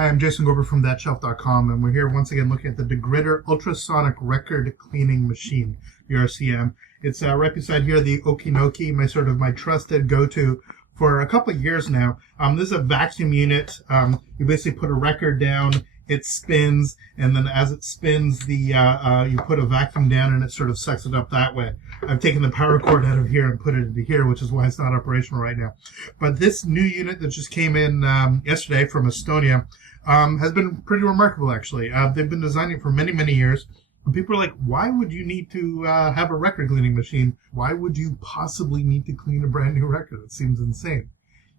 Hi, I'm Jason Gober from ThatShelf.com, and we're here once again looking at the Degritter Ultrasonic Record Cleaning Machine, the RCM. It's right beside here, the Okinoki, my trusted go-to for a couple of years now. This is a vacuum unit. You basically put a record down, it spins, and then as it spins, you put a vacuum down and it sort of sucks it up that way. I've taken the power cord out of here and put it into here, which is why it's not operational right now. But this new unit that just came in yesterday from Estonia has been pretty remarkable, actually. They've been designing it for many, many years. And people are like, why would you need to have a record cleaning machine? Why would you possibly need to clean a brand new record? It seems insane.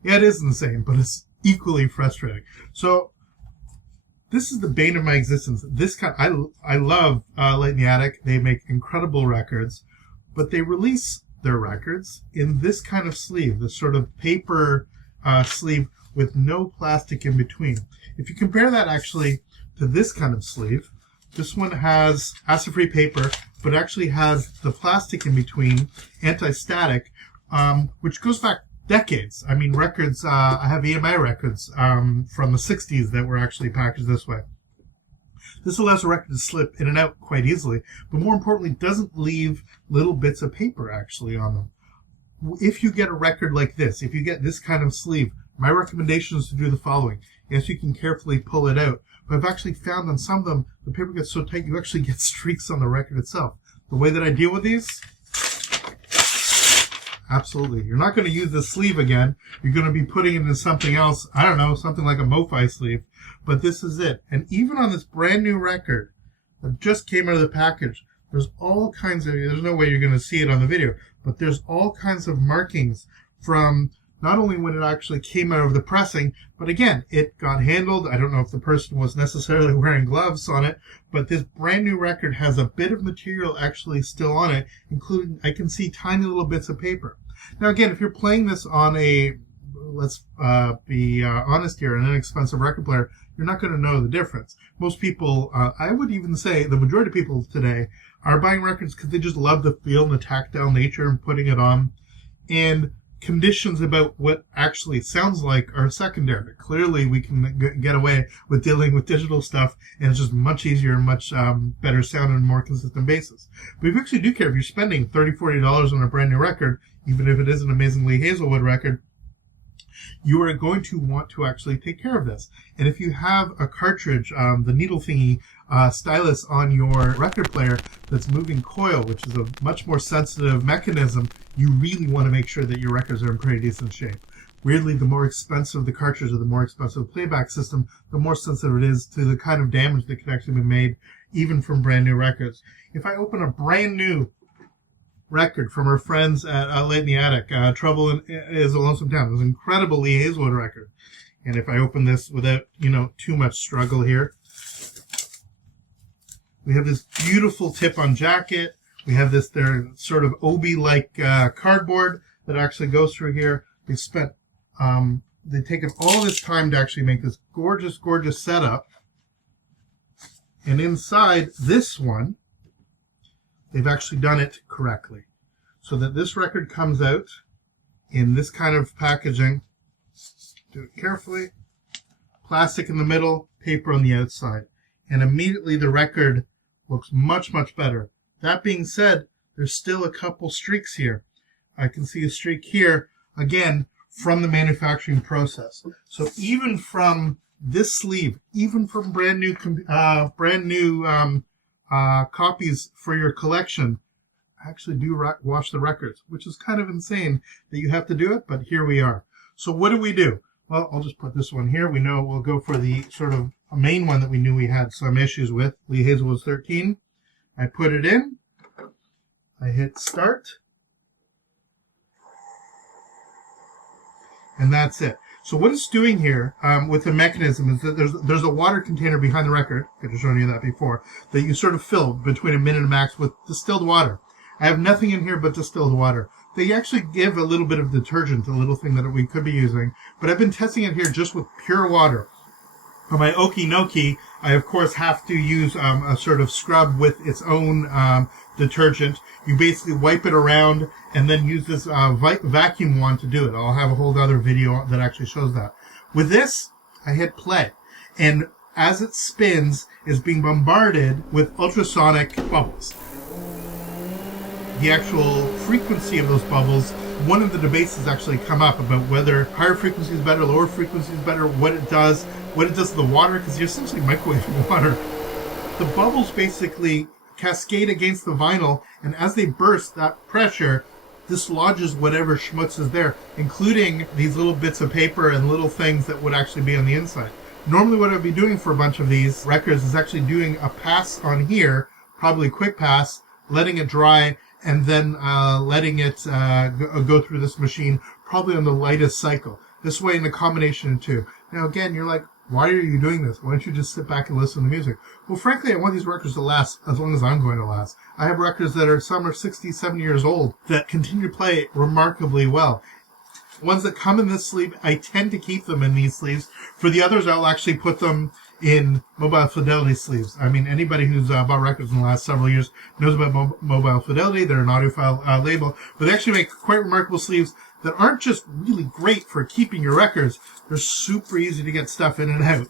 Yeah, it is insane, but it's equally frustrating. So this is the bane of my existence. I love Light in the Attic. They make incredible records, but they release their records in this kind of sleeve, this sort of paper sleeve with no plastic in between. If you compare that actually to this kind of sleeve, this one has acid-free paper, but actually has the plastic in between, anti-static, which goes back decades. I mean, records, I have EMI records from the 60s that were actually packaged this way. This allows a record to slip in and out quite easily, but more importantly, doesn't leave little bits of paper actually on them. If you get a record like this, if you get this kind of sleeve, my recommendation is to do the following. Yes, you can carefully pull it out, but I've actually found on some of them, the paper gets so tight, you actually get streaks on the record itself. The way that I deal with these, absolutely. You're not going to use the sleeve again. You're going to be putting it in something else. I don't know, something like a MoFi sleeve. But this is it. And even on this brand new record that just came out of the package, there's all kinds of, there's no way you're going to see it on the video, but there's all kinds of markings from not only when it actually came out of the pressing, but again, it got handled. I don't know if the person was necessarily wearing gloves on it, but this brand new record has a bit of material actually still on it, including, I can see tiny little bits of paper. Now again, if you're playing this on a, let's be honest here, an inexpensive record player, you're not going to know the difference. Most people, I would even say the majority of people today are buying records because they just love the feel and the tactile nature and putting it on. And conditions about what actually sounds like are secondary. Clearly, we can get away with dealing with digital stuff, and it's just much easier and much better sound on a more consistent basis. But if you actually do care, if you're spending $30, $40 on a brand new record, even if it is an amazingly Hazelwood record, you are going to want to actually take care of this. And if you have a cartridge, the needle thingy stylus on your record player that's moving coil, which is a much more sensitive mechanism, you really want to make sure that your records are in pretty decent shape. Weirdly, the more expensive the cartridge or the more expensive the playback system, the more sensitive it is to the kind of damage that can actually be made even from brand new records. If I open a brand new record from our friends at Light in the Attic, Trouble is a Lonesome Town. It's an incredible Lee Hazelwood record. And if I open this without, too much struggle here, we have this beautiful tip-on jacket. We have this, their sort of obi-like cardboard that actually goes through here. They've spent, they've taken all this time to actually make this gorgeous, gorgeous setup. And inside this one, they've actually done it correctly. So that this record comes out in this kind of packaging. Do it carefully. Plastic in the middle, paper on the outside. And immediately the record looks much, much better. That being said, there's still a couple streaks here. I can see a streak here, again, from the manufacturing process. So even from this sleeve, even from brand new copies for your collection, actually do wash the records, which is kind of insane that you have to do it, but here we are. So what do? Well, I'll just put this one here. We know we'll go for the sort of main one that we knew we had some issues with, Lee Hazelwood's 13. I put it in. I hit start. And that's it. So what it's doing here with the mechanism is that there's a water container behind the record, I could have shown you that before, that you sort of fill between a minute and max with distilled water. I have nothing in here but distilled water. They actually give a little bit of detergent, a little thing that we could be using, but I've been testing it here just with pure water. For my Okinoki, I of course have to use a sort of scrub with its own detergent. You basically wipe it around and then use this vacuum wand to do it. I'll have a whole other video that actually shows that. With this, I hit play. and as it spins, is being bombarded with ultrasonic bubbles. The actual frequency of those bubbles, one of the debates has actually come up about whether higher frequency is better, lower frequency is better, what it does to the water, because you're essentially microwaving water. The bubbles basically cascade against the vinyl, and as they burst, that pressure dislodges whatever schmutz is there, including these little bits of paper and little things that would actually be on the inside. Normally what I'd be doing for a bunch of these records is actually doing a pass on here, probably a quick pass, letting it dry, and then letting it go through this machine, probably on the lightest cycle. This way in the combination of two. Now again, you're like, why are you doing this? Why don't you just sit back and listen to music? Well, frankly, I want these records to last as long as I'm going to last. I have records that are, some are 60, 70 years old, that continue to play remarkably well. Ones that come in this sleeve, I tend to keep them in these sleeves. For the others, I'll actually put them in mobile fidelity sleeves. I mean, anybody who's bought records in the last several years knows about mobile fidelity. They're an audiophile label, but they actually make quite remarkable sleeves that aren't just really great for keeping your records. They're super easy to get stuff in and out.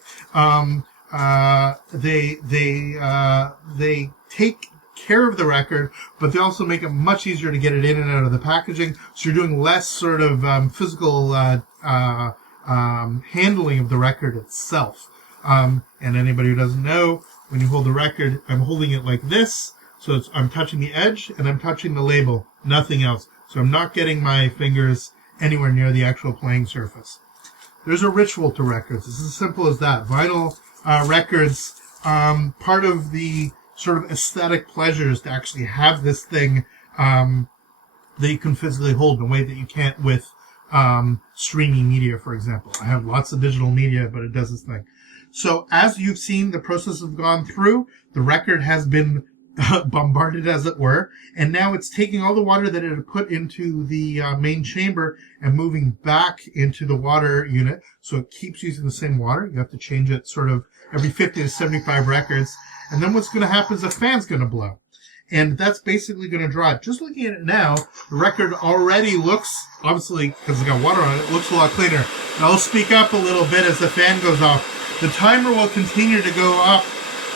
They take care of the record, but they also make it much easier to get it in and out of the packaging. So you're doing less sort of physical handling of the record itself. And anybody who doesn't know, when you hold the record, I'm holding it like this. So I'm touching the edge and I'm touching the label, nothing else. So I'm not getting my fingers anywhere near the actual playing surface. There's a ritual to records. It's as simple as that. Vinyl records, part of the sort of aesthetic pleasure is to actually have this thing that you can physically hold in a way that you can't with streaming media, for example. I have lots of digital media, but it does this thing. So as you've seen the process has gone through, the record has been bombarded, as it were, and now it's taking all the water that it had put into the main chamber and moving back into the water unit. So it keeps using the same water. You have to change it sort of every 50 to 75 records. And then what's going to happen is a fan's going to blow. And that's basically going to dry. Just looking at it now, the record already looks, obviously, because it's got water on it, looks a lot cleaner. And I'll speak up a little bit as the fan goes off. The timer will continue to go up.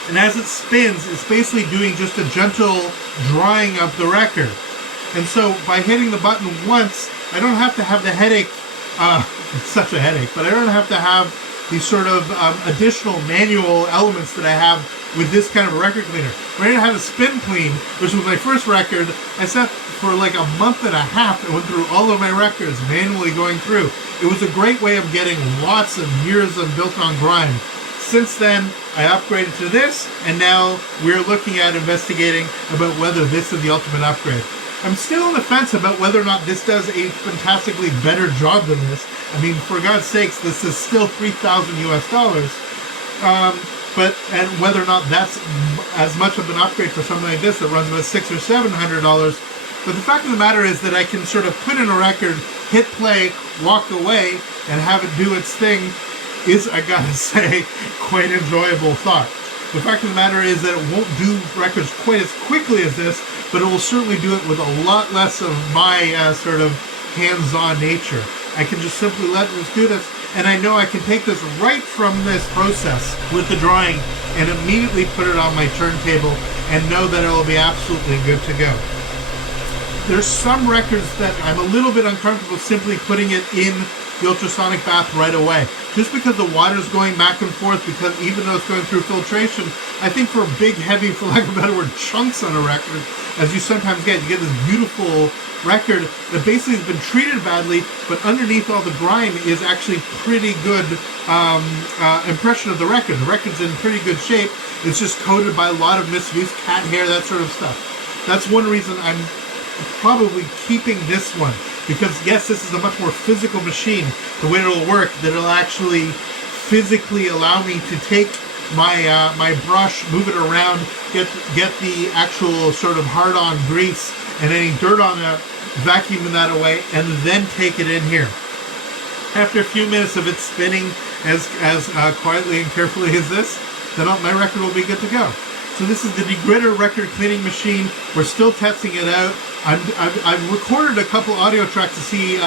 And as it spins, it's basically doing just a gentle drying of the record. And so by hitting the button once, I don't have to have the headache. It's such a headache, but I don't have to have these sort of additional manual elements that I have with this kind of a record cleaner. When I didn't have a spin clean, which was my first record, I sat for like a month and a half and went through all of my records, manually going through. It was a great way of getting lots of years of built-on grime. Since then, I upgraded to this, and now we're looking at investigating about whether this is the ultimate upgrade. I'm still on the fence about whether or not this does a fantastically better job than this. I mean, for God's sakes, this is still $3,000 US. And whether or not that's as much of an upgrade for something like this that runs about $600 or $700. But the fact of the matter is that I can sort of put in a record, hit play, walk away, and have it do its thing is, I gotta say, quite enjoyable thought. The fact of the matter is that it won't do records quite as quickly as this, but it will certainly do it with a lot less of my sort of hands-on nature. I can just simply let this do this, and I know I can take this right from this process with the drawing and immediately put it on my turntable and know that it will be absolutely good to go. There's some records that I'm a little bit uncomfortable simply putting it in the ultrasonic bath right away. Just because the water's going back and forth, because even though it's going through filtration, I think for big, heavy, for lack of a better word, chunks on a record, as you sometimes get, you get this beautiful record that basically has been treated badly, but underneath all the grime is actually pretty good impression of the record. The record's in pretty good shape. It's just coated by a lot of misuse, cat hair, that sort of stuff. That's one reason I'm probably keeping this one. Because, yes, this is a much more physical machine. The way it'll work, that it'll actually physically allow me to take my my brush, move it around, get the actual sort of hard-on grease and any dirt on it, vacuuming that away, and then take it in here. After a few minutes of it spinning as quietly and carefully as this, then my record will be good to go. So this is the Degritter Record Cleaning machine. We're still testing it out. I've recorded a couple audio tracks to see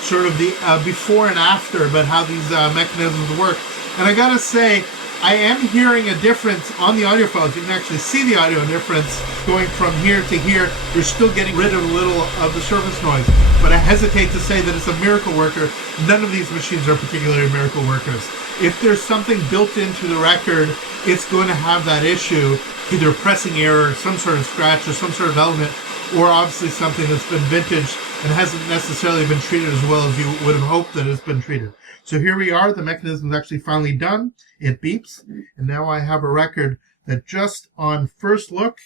sort of the before and after about how these mechanisms work. And I gotta say, I am hearing a difference on the audio files. You can actually see the audio difference going from here to here. You're still getting rid of a little of the surface noise. But I hesitate to say that it's a miracle worker. None of these machines are particularly miracle workers. If there's something built into the record, it's going to have that issue, either a pressing error, some sort of scratch, or some sort of element, or obviously something that's been vintage and hasn't necessarily been treated as well as you would have hoped that it's been treated. So here we are. The mechanism is actually finally done. It beeps. And now I have a record that just on first look,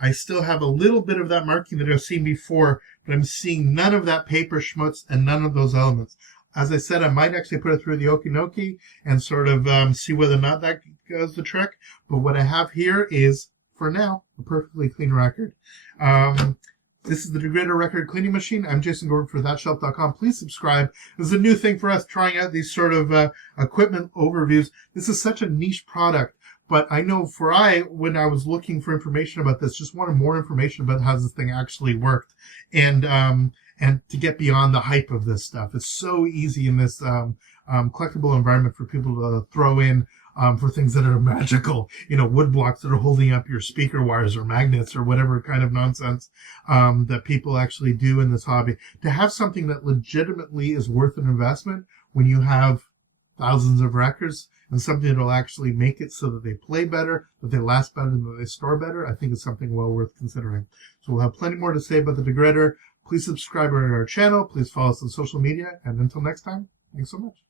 I still have a little bit of that marking that I've seen before, but I'm seeing none of that paper schmutz and none of those elements. As I said, I might actually put it through the Okinoki and sort of see whether or not that does the trick. But what I have here is, for now, a perfectly clean record. This is the Degritter Record Cleaning Machine. I'm Jason Gordon for ThatShelf.com. Please subscribe. This is a new thing for us, trying out these sort of equipment overviews. This is such a niche product, but I know when I was looking for information about this, just wanted more information about how this thing actually worked, and to get beyond the hype of this stuff. It's so easy in this collectible environment for people to throw in for things that are magical, wood blocks that are holding up your speaker wires or magnets or whatever kind of nonsense that people actually do in this hobby. To have something that legitimately is worth an investment when you have thousands of records and something that will actually make it so that they play better, that they last better, and that they store better, I think is something well worth considering. So we'll have plenty more to say about the Degritter. Please subscribe to our channel. Please follow us on social media. And until next time, thanks so much.